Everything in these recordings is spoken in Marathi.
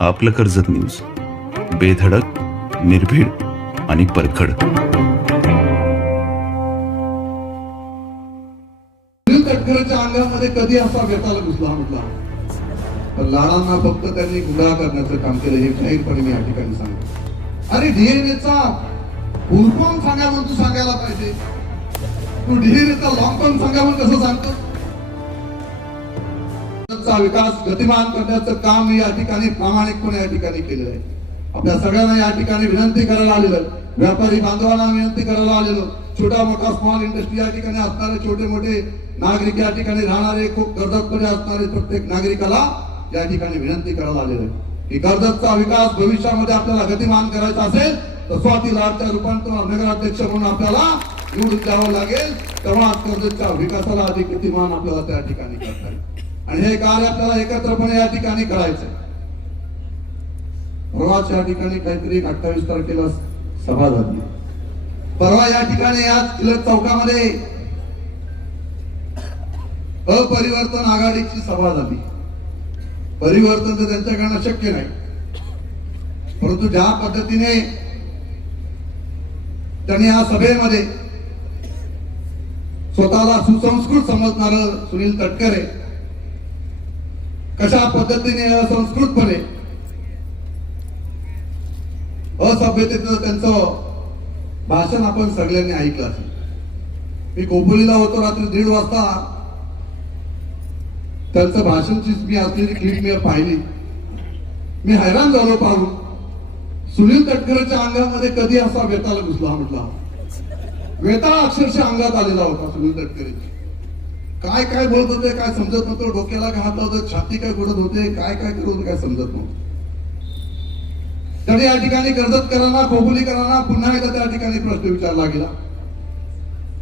आपलं कर्जत न्यूज. बेधडक निर्भीड आणि परखड. तटकरेच्या अंगामध्ये कधी असा व्यताला घुसला म्हटला? तर लाडांना फक्त त्यांनी गुन्हा करण्याचं काम केलं हे जाहीरपणे मी या ठिकाणी सांगतो. अरे डीएनएचा फुलफॉर्म सांगा म्हणून तू सांगायला पाहिजे. तू डीएनएचा लॉंग टर्म सांगा म्हणून कसं सांगतो? चा विकास गतिमान करण्याचं काम मी या ठिकाणी प्रामाणिकपणे या ठिकाणी केलेलं आहे. आपल्या सगळ्यांना या ठिकाणी विनंती करायला आलेलं व्यापारी बांधवांना विनंती करायला आलेलो छोटा मोठा स्मॉल इंडस्ट्री या ठिकाणी असणारे छोटे मोठे नागरिक या ठिकाणी राहणारे खूप कर्जतपणे असणारे प्रत्येक नागरिकाला या ठिकाणी विनंती करायला आलेलं आहे. की कर्जतचा विकास भविष्यामध्ये आपल्याला गतिमान करायचा असेल तर स्वाती लाडच्या रूपांतर नगराध्यक्ष म्हणून आपल्याला निवडून द्यावं लागेल. तेव्हा कर्जतच्या विकासाला अधिक गतिमान आपल्याला त्या ठिकाणी करता येईल. आणि हे कार्य आपल्याला एकत्रपणे या ठिकाणी करायचं परवाच या ठिकाणी काहीतरी अठ्ठावीस तारखेला सभा झाली परवा या ठिकाणी याच किल्लत चौकामध्ये अपरिवर्तन आघाडीची सभा झाली. परिवर्तन तर त्यांच्याकडनं शक्य नाही. परंतु ज्या पद्धतीने त्यांनी या सभेमध्ये स्वतःला सुसंस्कृत समजणार सुनील तटकरे कशा पद्धतीने असंस्कृतपणे असभ्यतेचं त्यांचं भाषण आपण सगळ्यांनी ऐकलं असेल. मी कोपोलीला होतो रात्री दीड वाजता. त्यांचं भाषणची मी असलेली क्लिप मी पाहिली. मी हैराण झालो पाहून. सुनील तटकरेच्या अंगामध्ये कधी असा वेताला घुसला म्हटला. वेताळा अक्षरशः अंगात आलेला होता सुनील तटकरेची. काय काय बोलत होते काय समजत नव्हतं डोक्याला काय हात होतं छाती काय घडत होते काय काय करत होते काय समजत नव्हतं. त्याने या ठिकाणी कर्जतकरांना खोबोलीकरांना पुन्हा एकदा त्या ठिकाणी प्रश्न विचारला गेला.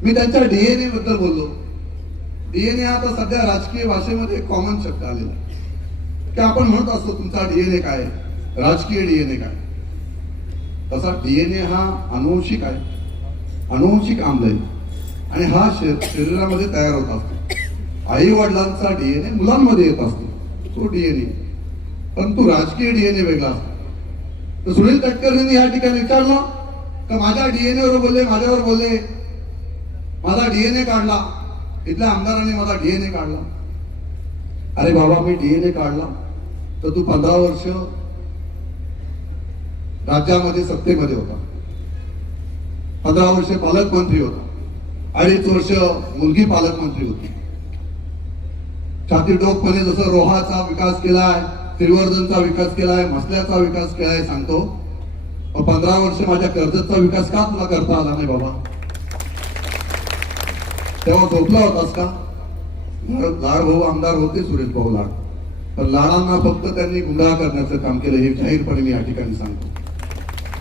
मी त्यांच्या डीएनए बद्दल बोललो. डीएनए आता सध्या राजकीय भाषेमध्ये कॉमन शब्द आलेला की आपण म्हणत असतो तुमचा डीएनए काय राजकीय डीएनए काय? तसा डीएनए हा अनुवंशिक आहे. अनुवंशिक आम्ल आणि हा शरीरामध्ये तयार होत असतो. आई वडिलांचा डीएनए मुलांमध्ये येत असतो. तो डीएनए परंतु राजकीय डीएनए वेगळा असतो. तर सुनील तटकरेंनी या ठिकाणी विचारलं का माझ्या डीएनए वर बोलले माझ्यावर बोलले? माझा डीएनए काढला. इथल्या आमदारांनी माझा डीएनए काढला. अरे बाबा मी डीएनए काढला. तर तू पंधरा वर्ष राज्यामध्ये सत्तेमध्ये होता. पंधरा वर्ष पालकमंत्री होता. अडीच वर्ष मुलगी पालकमंत्री होती. छातीटोकपणे जसं रोहाचा विकास केलाय त्रिवर्धनचा विकास केलाय मसल्याचा विकास केलाय सांगतो. पंधरा वर्ष माझ्या कर्जतचा विकास का तुला करता आला नाही बाबा? तेव्हा झोपला होतास का? लाड भाऊ आमदार होते सुरेश भाऊ लाड. पण लाडांना फक्त त्यांनी गुन्हा करण्याचं काम केलं हे जाहीरपणे मी या ठिकाणी सांगतो.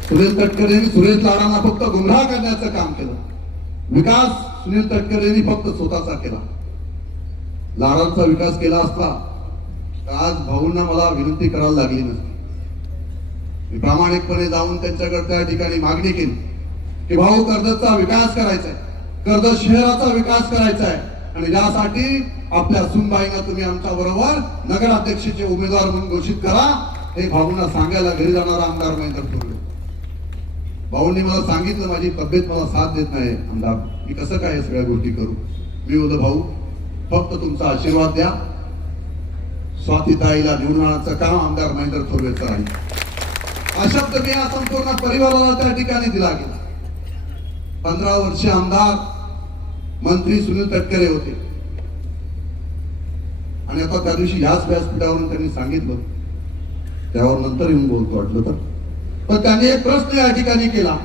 सुरेश तटकरे सुरेश लाडांना फक्त गुन्हा करण्याचं काम केलं. विकास सुनील तटकरे यांनी फक्त स्वतःचा केला. लाडांचा विकास केला असता आज भाऊंना मला विनंती करायला लागली नसती. मी प्रामाणिकपणे जाऊन त्यांच्याकडे त्या ठिकाणी मागणी केली की भाऊ कर्जतचा विकास करायचा आहे. कर्जत शहराचा विकास करायचा आहे. आणि यासाठी आपल्या सुनबाईंना तुम्ही आमच्या बरोबर नगराध्यक्षाचे उमेदवार म्हणून घोषित करा हे भाऊंना सांगायला घरी जाणारा आमदार महेंद्र भाऊंनी मला सांगितलं माझी तब्येत मला साथ देत नाही. आमदार मी कसं काय सगळ्या गोष्टी करू? मी बोलतो भाऊ फक्त तुमचा आशीर्वाद द्या. स्वातीताईला घेऊन आणायचं काम आमदार महेंद्र थोरवेचं आहे. हा शब्द मी या संपूर्ण परिवाराला त्या ठिकाणी दिला गेला. पंधरा वर्ष आमदार मंत्री सुनील तटकरे होते. आणि आता त्या दिवशी ह्याच व्यासपीठावरून त्यांनी सांगितलं. त्यावर नंतर येऊन बोलतो वाटलं तर. पण त्यांनी एक प्रश्न या ठिकाणी केला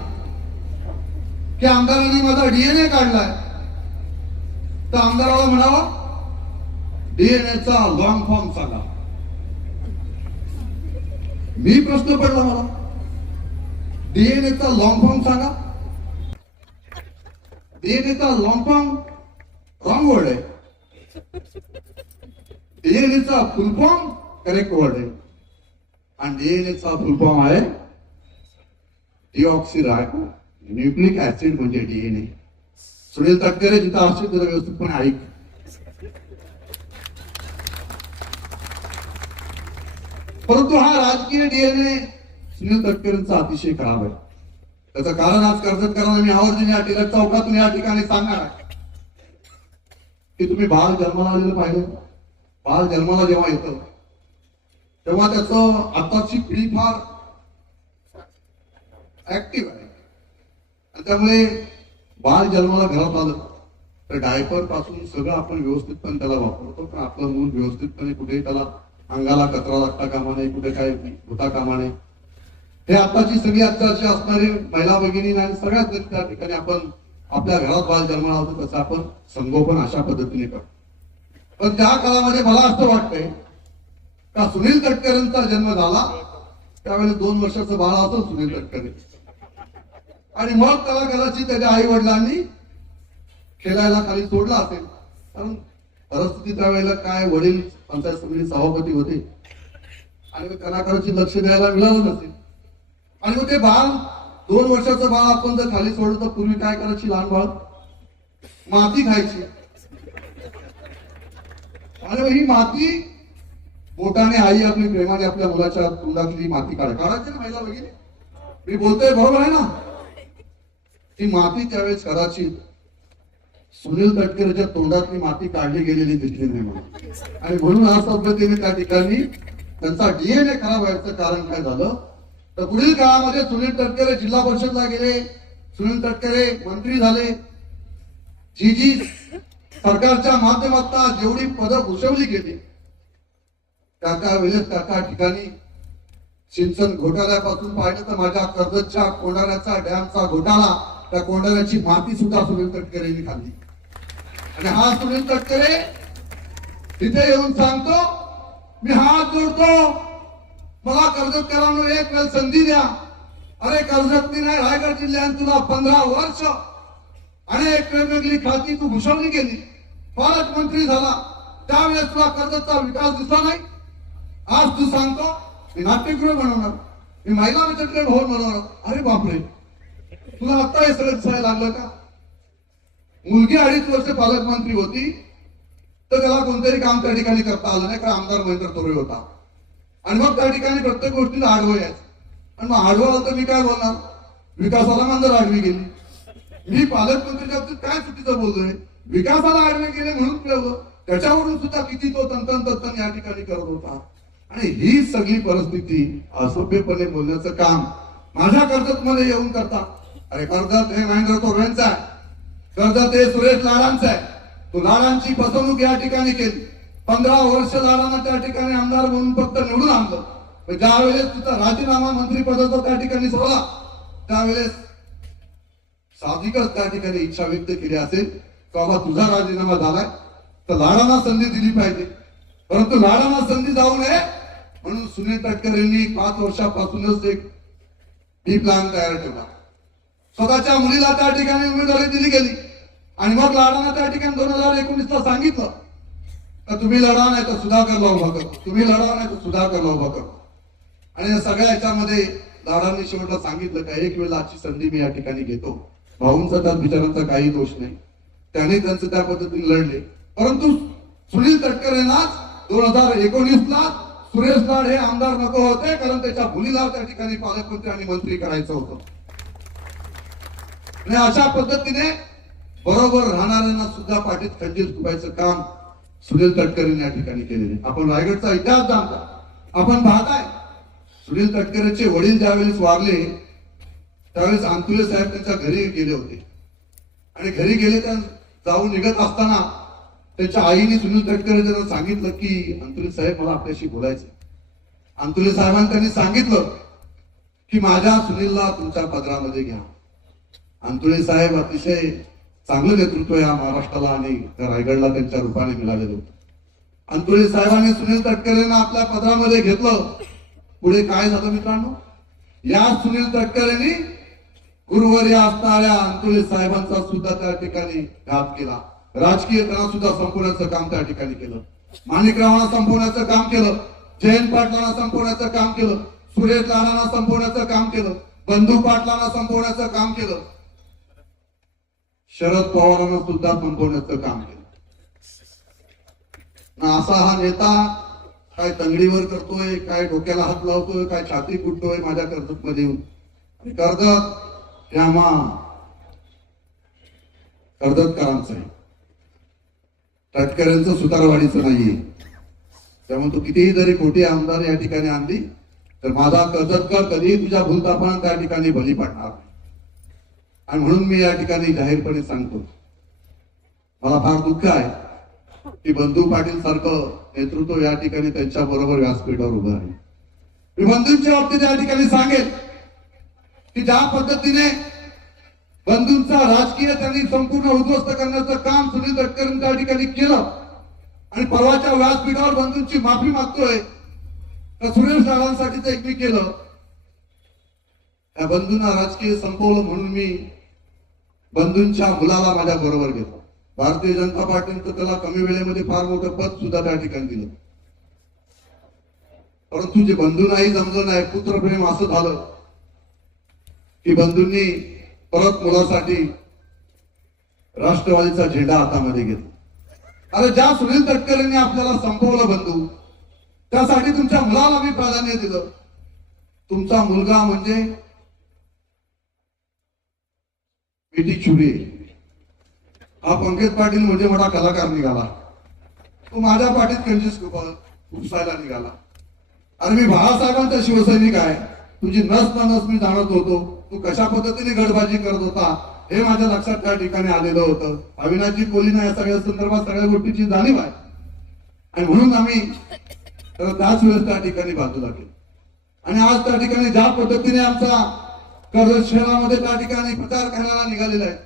की आमदारांनी माझा डीएनए काढलाय. तर आमदाराला म्हणावा डीएनएचा लॉंग फॉर्म सांगा मी प्रश्न पडला मला. डीएनएचा लॉंग फॉर्म सांगा डीएनएचा लॉंग फॉर्म रॉंग वर्ड आहे. डीएनएचा फुल फॉर्म करेक्ट वर्ड आहे. आणि डीएनएचा फुल फॉर्म आहे डिऑक्सिरायबो न्यूक्लिक ऍसिड म्हणजे डीएनए सुनील तटकरे जिथं असेल तिथं व्यवस्थितपणे ऐक परंतु हा राजकीय डीएनए सुनील तटकरेंचा अतिशय खराब आहे. त्याचं कारण आज कर्जतकरांना मी आवर्जून या टिळक चौकातून या ठिकाणी सांगणार आहे. की तुम्ही बाळ जन्माला आलेलं पाहिलं. बाळ जन्माला जेव्हा येतं तेव्हा त्याचं आताची पिढी फार ऍक्टिव्ह आहे. आणि त्यामुळे बाळ जन्माला घरात आलं तर डायपरपासून सगळं आपण व्यवस्थितपणे त्याला वापरतो पण आपलं मूल व्यवस्थितपणे कुठेही त्याला अंगाला कचरा लागता कामा नये कुठे काय होता कामा नये. हे आताची सगळी आत्ताची असणारी महिला भगिनी आणि सगळ्याच जरी त्या ठिकाणी आपण आपल्या घरात बाळ जन्माला होतो तसं आपण संगोपन अशा पद्धतीने करतो. पण त्या काळामध्ये मला असं वाटतंय का सुनील तटकरेंचा जन्म झाला त्यावेळेस दोन वर्षाचं बाळ असं सुनील तटकरे. आणि मग त्याला कदाचित त्याच्या आई वडिलांनी खेळायला खाली सोडला असेल. कारण परिस्थिती त्यावेळेला काय वडील पंचायत समिती सभापती होते. आणि कलाकाराची लक्ष द्यायला मिळालं नसेल. आणि मग ते बाळ दोन वर्षाचं बाळ आपण जर खाली सोडलं तर पूर्वी काय करायची लहान बाळ? माती खायची. आणि ही माती बोटाने आई आपली प्रेमाने आपल्या मुलाच्या तोंडातली माती काढ काढायची ना महिला वगैरे मी बोलतोय बरोबर आहे ना? ती माती त्यावेळेस कदाचित सुनील तटकरेच्या तोंडातली माती काढली गेलेली दिसली नाही म्हणून. आणि म्हणून आज पद्धतीने त्या ठिकाणी त्यांचा डीएनए खराब व्हायचं कारण काय झालं? तर पुढील काळामध्ये सुनील तटकरे जिल्हा परिषदला गेले. सुनील तटकरे मंत्री झाले. जी जी सरकारच्या माध्यमातून जेवढी पदं घुसवली गेली त्या त्या वेळेस त्या त्या ठिकाणी सिंचन घोटाळ्यापासून पाहिलं तर माझ्या कर्जतच्या कोणाऱ्याचा डॅमचा घोटाळा त्या कोंडाऱ्याची माती सुद्धा सुनील तटकरेंनी खाल्ली. आणि हा सुनील तटकरे तिथे येऊन सांगतो मी हात जोडतो. मला कर्जतकरांना एक वेळ संधी द्या. अरे कर्जतनी नाही रायगड जिल्ह्यात तुला पंधरा वर्ष अनेक वेगवेगळी खाती तू घुसवली गेली पालकमंत्री झाला. त्यावेळेस तुला कर्जतचा विकास दिसला नाही. आज तू सांगतो मी नाट्यगृह बनवणार. मी महिला बचतगट भवन बनवणार. अरे बापरे. तुला आता हे सगळं दिसायला लागलं का? मुलगी अडीच वर्ष पालकमंत्री होती तर त्याला कोणतरी काम त्या ठिकाणी करता आलं नाही कारण आमदार महेंद्र तोरे होता. आणि मग त्या ठिकाणी प्रत्येक गोष्टीला आडवं यायचं. आणि मग आडवं आलं तर मी काय बोलणार? विकासाला मांजर आडवी गेली. मी पालकमंत्रीच्या बाबतीत काय चुकीचं बोलतोय? विकासाला आडवे गेले म्हणून मिळवलं त्याच्यावरून सुद्धा किती तो तंतन या ठिकाणी करत होता. आणि ही सगळी परिस्थिती असभ्यपणे बोलण्याचं काम माझ्या कर्जत मध्ये येऊन करता अरे कर्जत हे महेंद्र तोरेंचा आहे. कर्जत हे सुरेश लाडांचा आहे. तो लाडांची फसवणूक या ठिकाणी केली. पंधरा वर्ष लाडांना त्या ठिकाणी आमदार म्हणून फक्त निवडून आणलं. ज्या वेळेस तुझा राजीनामा मंत्री पदाचा त्या ठिकाणी सोडला त्यावेळेस साहजिकच त्या ठिकाणी इच्छा व्यक्त केली असेल बाबा तुझा राजीनामा झालाय तर लाडांना संधी दिली पाहिजे. परंतु लाडांना संधी जाऊ नये म्हणून सुनील तटकर यांनी पाच वर्षापासूनच एक बी प्लॅन तयार ठेवला. स्वतःच्या मुलीला त्या ठिकाणी उमेदवारी दिली गेली. आणि मग लाडांना त्या ठिकाणी दोन हजार एकोणीस ला सांगितलं का तुम्ही लढा नाही तर सुधाकरला उभा कर. तुम्ही लढा नाही तर सुधाकरला उभा कर. आणि या सगळ्या याच्यामध्ये लाडांनी शेवटला सांगितलं का एक वेळेला आजची संधी मी या ठिकाणी घेतो. भाऊंचा त्यात बिचारांचा काही दोष नाही. त्यांनी त्यांचं त्या पद्धतीने लढले. परंतु सुनील तटकर यांनाच दोन हजार एकोणीस ला सुरेश लाड हे आमदार नको होते कारण त्याच्या मुलीला त्या ठिकाणी पालकमंत्री आणि मंत्री करायचं होतं. आणि अशा पद्धतीने बरोबर राहणाऱ्यांना सुद्धा पाठीत खंजीर फुकायचं काम सुनील तटकरेने या ठिकाणी केलेले आपण रायगडचा इतिहास जाणता. आपण पाहताय सुनील तटकरेचे वडील ज्यावेळेस वारले त्यावेळेस अंतुले साहेब त्यांच्या घरी गेले होते. आणि घरी गेले त्या जाऊन निघत असताना त्यांच्या आईने सुनील तटकरे त्यांना सांगितलं की अंतुले साहेब मला आपल्याशी बोलायचं अंतुले साहेबांनी त्यांनी सांगितलं की माझ्या सुनीलला तुमच्या पदरामध्ये घ्या. अंतुळे साहेब अतिशय चांगलं नेतृत्व या महाराष्ट्राला आणि त्या रायगडला त्यांच्या रूपाने मिळालेलं होतं. अंतुळे साहेबांनी सुनील तटकरेंना आपल्या पदरामध्ये घेतलं. पुढे काय झालं मित्रांनो? या सुनील तटकरेंनी गुरुवर्य असणाऱ्या अंतुळे साहेबांचा सुद्धा त्या ठिकाणी घात केला. राजकीय त्यांना सुद्धा संपवण्याचं काम त्या ठिकाणी केलं. माणिकरावांना संपवण्याचं काम केलं. जयंत पाटलांना संपवण्याचं काम केलं. सुरेश लाडांना संपवण्याचं काम केलं. बंधू पाटलांना संपवण्याचं काम केलं. शरद पवारांना सुद्धा संपवण्याचं काम केलं. ना असा हा नेता काय तंगडीवर करतोय काय डोक्याला हात लावतोय काय छाती कुटतोय माझ्या कर्जत मध्ये येऊन कर्जत श्यामा आम्हा आहे. तटकऱ्यांचं सुतारवाडीचं नाहीये. त्यामुळे तू कितीही जरी खोटी आमदार या ठिकाणी आणली तर माझा कर्जतकर कधीही तुझ्या भूलतापणा त्या ठिकाणी बली पडणार नाही. आणि म्हणून मी या ठिकाणी जाहीरपणे सांगतो. मला फार दुःख आहे की बंधू पाटील सारखं नेतृत्व या ठिकाणी त्यांच्या बरोबर व्यासपीठावर उभं आहे. मी बंधूंच्या बाबतीत या ठिकाणी सांगेल की ज्या पद्धतीने बंधूंचा राजकीय त्यांनी संपूर्ण उद्ध्वस्त करण्याचं काम सुनील तटकरेंनी त्या ठिकाणी केलं आणि परवाच्या व्यासपीठावर बंधूंची माफी मागतोय तर सुरेश दादांसाठी एक मी केलं. त्या बंधूंना राजकीय संपवलं म्हणून मी बंधूंच्या मुलाला माझ्या बरोबर घेतला. भारतीय जनता पार्टीनं त्याला कमी वेळेमध्ये फार मोठं पद सुद्धा त्या ठिकाणी दिलं. परंतु जे बंधू नाही जमलं नाही पुत्रप्रेम असं झालं की बंधूंनी परत मुलासाठी राष्ट्रवादीचा झेंडा हातामध्ये घेतला. अरे ज्या सुनील तटकरेंनी आपल्याला संपवलं बंधू त्यासाठी तुमच्या मुलाला मी प्राधान्य दिलं. तुमचा मुलगा म्हणजे पेटी चुरी हा पंकज पाटील म्हणजे मोठा कलाकार निघाला. तो माझ्या पाठीत कंजूस उपसायला निघाला. अरे मी बाळासाहेबांचा शिवसैनिक आहे. तुझी नस ना नस मी जाणत होतो. तू कशा पद्धतीने गडबाजी करत होता हे माझ्या लक्षात त्या ठिकाणी आलेलं होतं. अविनाशजी कोलीना या सगळ्या संदर्भात सगळ्या गोष्टीची जाणीव आहे. आणि म्हणून आम्ही त्याच वेळेस त्या ठिकाणी बाजूला केली. आणि आज त्या ठिकाणी ज्या पद्धतीने आमचा कर्जत शहरामध्ये त्या ठिकाणी प्रचार करायला निघालेला आहे.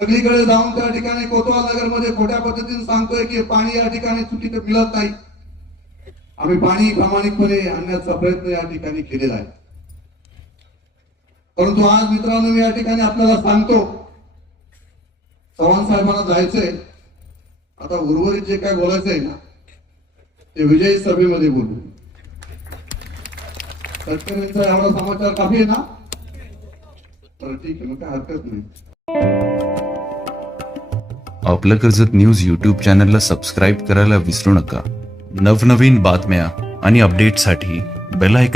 सगळीकडे जाऊन त्या ठिकाणी कोतवाल नगरमध्ये खोट्या पद्धतीने सांगतोय की पाणी या ठिकाणी चुकीचं मिळत नाही. आम्ही पाणी प्रामाणिकपणे आणण्याचा प्रयत्न या ठिकाणी केलेला आहे. परंतु आज मित्रांनो मी या ठिकाणी आपल्याला सांगतो चव्हाण साहेबांना जायचंय. आता उर्वरित जे काय बोलायचंय ना ते विजयी सभेमध्ये बोलू. तटकरेंचा एवढा समाचार काफी आहे ना? तर ठीक आहे मग काय हरकत नाही. आपलं कर्जत न्यूज यूट्यूब चॅनलला सबस्क्राईब करायला विसरू नका. नवनवीन बातम्या आणि अपडेटसाठी बेल आयकन